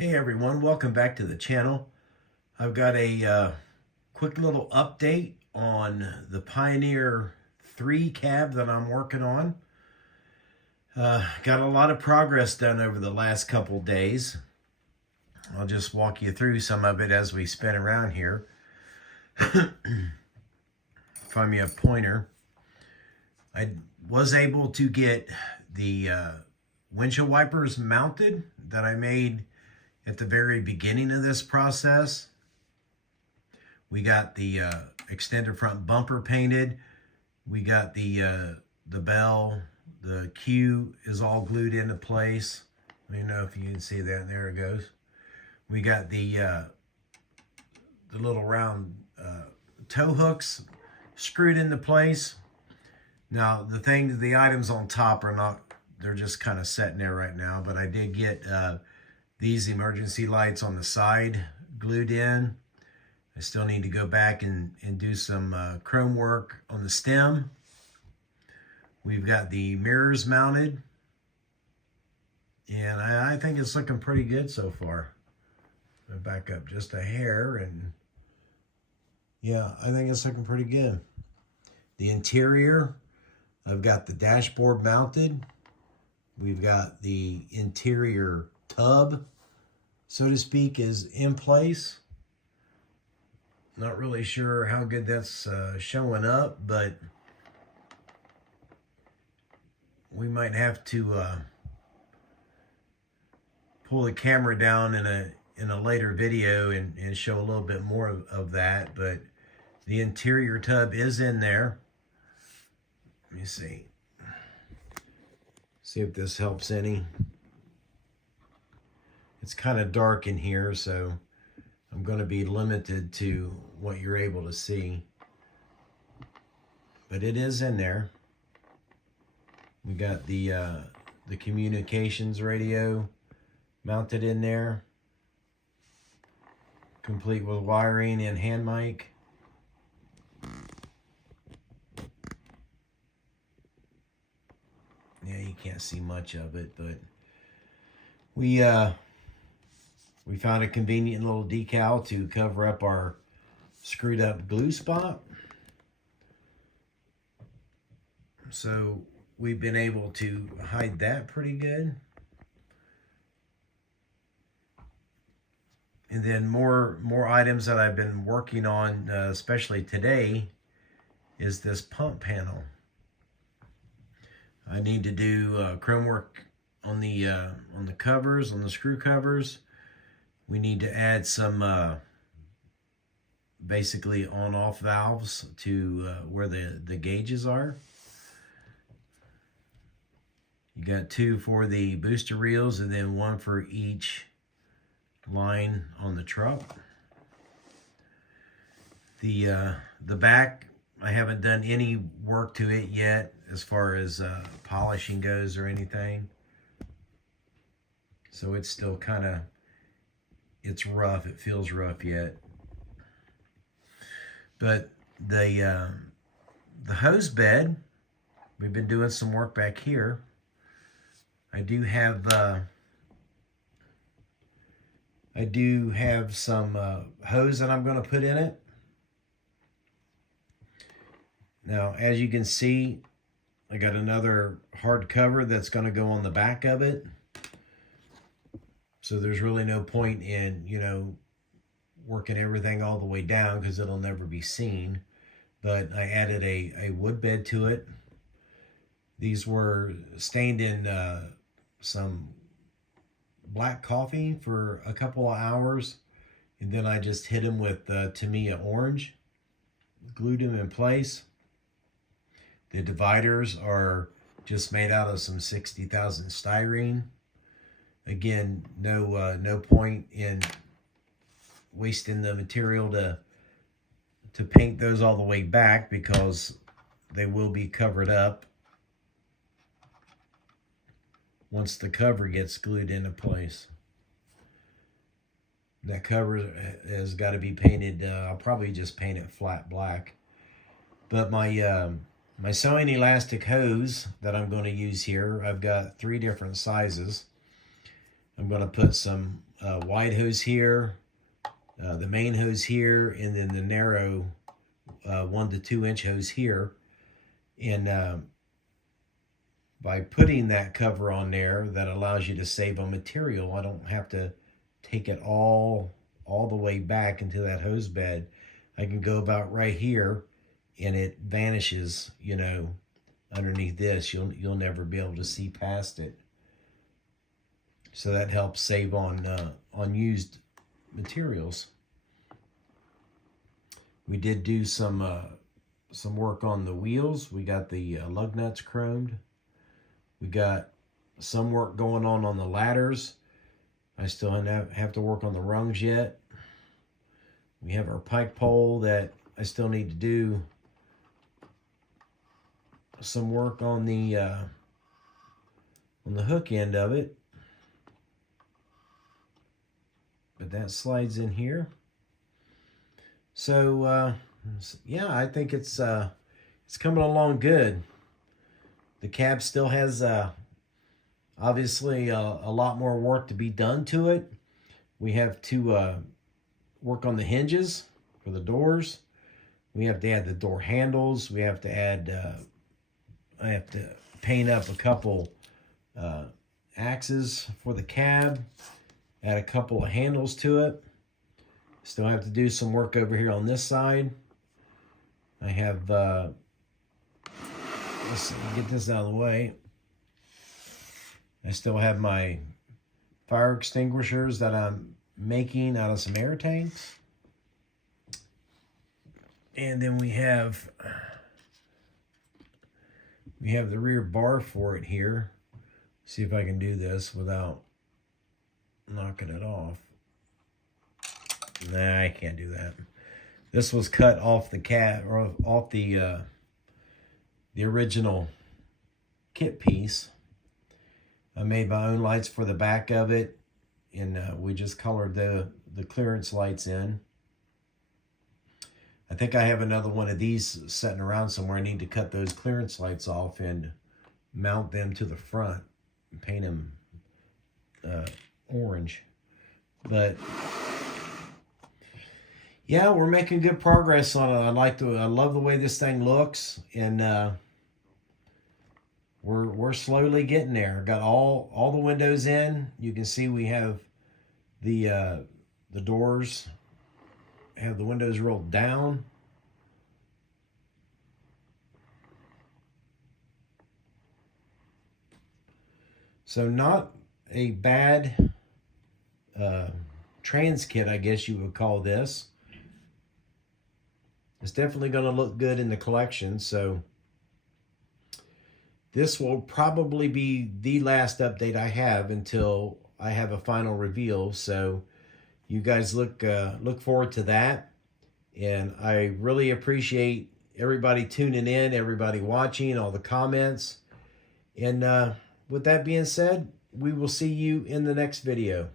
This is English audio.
Hey everyone, welcome back to the channel. I've got a quick little update on the Pioneer 3 cab that I'm working on. Got a lot of progress done over the last couple days. I'll just walk you through some of it as we spin around here. Find me a pointer. I was able to get the windshield wipers mounted that I made at the very beginning of this process. We got the extended front bumper painted. We got the bell, the Q is all glued into place. Let me know if you can see that. There it goes. We got the little round tow hooks screwed into place. Now the items on top are not, they're just kind of sitting there right now, but I did get these emergency lights on the side glued in. I still need to go back and do some chrome work on the stem. We've got the mirrors mounted, and I think it's looking pretty good so far. I'll back up just a hair, and yeah, I think it's looking pretty good. The interior, I've got the dashboard mounted. We've got the interior tub, so to speak, is in place. Not really sure how good that's showing up, but we might have to pull the camera down in a later video and show a little bit more of that. But the interior tub is in there. Let me see. See if this helps any. It's kind of dark in here, so I'm going to be limited to what you're able to see. But it is in there. We got the communications radio mounted in there, complete with wiring and hand mic. Yeah, you can't see much of it, but we found a convenient little decal to cover up our screwed up glue spot. So we've been able to hide that pretty good. And then more items that I've been working on, especially today, is this pump panel. I need to do chrome work on the covers, on the screw covers. We need to add some basically on-off valves to where the gauges are. You got two for the booster reels and then one for each line on the truck. The back, I haven't done any work to it yet as far as polishing goes or anything. So it's still kind of, it's rough. It feels rough yet. But the hose bed, we've been doing some work back here. I do have some hose that I'm going to put in it. Now, as you can see, I got another hard cover that's going to go on the back of it. So there's really no point in, working everything all the way down because it'll never be seen. But I added a wood bed to it. These were stained in some black coffee for a couple of hours. And then I just hit them with Tamiya orange. Glued them in place. The dividers are just made out of some 60,000 styrene. Again, no point in wasting the material to paint those all the way back because they will be covered up once the cover gets glued into place. That cover has got to be painted. I'll probably just paint it flat black. But my sewing elastic hose that I'm going to use here, I've got 3 different sizes. I'm going to put some wide hose here, the main hose here, and then the narrow 1 to 2 inch hose here. And by putting that cover on there, that allows you to save on material. I don't have to take it all the way back into that hose bed. I can go about right here, and it vanishes, you know, underneath this. You'll never be able to see past it. So that helps save on used materials. We did do some work on the wheels. We got the lug nuts chromed. We got some work going on the ladders. I still have to work on the rungs yet. We have our pike pole that I still need to do some work on the hook end of it. But that slides in here. So yeah, I think it's coming along good. The cab still has obviously a lot more work to be done to it. We have to work on the hinges for the doors. We have to add the door handles. We have to add, I have to paint up a couple axes for the cab, add a couple of handles to it. Still have to do some work over here on this side. I have, let's see, get this out of the way. I still have my fire extinguishers that I'm making out of some air tanks. And then we have the rear bar for it here. See if I can do this without knocking it off. Nah, I can't do that. This was cut off the cab, or off the original kit piece. I made my own lights for the back of it, and we just colored the clearance lights in. I think I have another one of these sitting around somewhere. I need to cut those clearance lights off and mount them to the front and paint them orange. But yeah, we're making good progress on it. I love the way this thing looks, and we're slowly getting there. Got all the windows in. You can see we have the doors, have the windows rolled down. So not a bad trans kit, I guess you would call this. It's definitely going to look good in the collection. So this will probably be the last update I have until I have a final reveal. So you guys look forward to that. And I really appreciate everybody tuning in, everybody watching, all the comments. And with that being said, we will see you in the next video.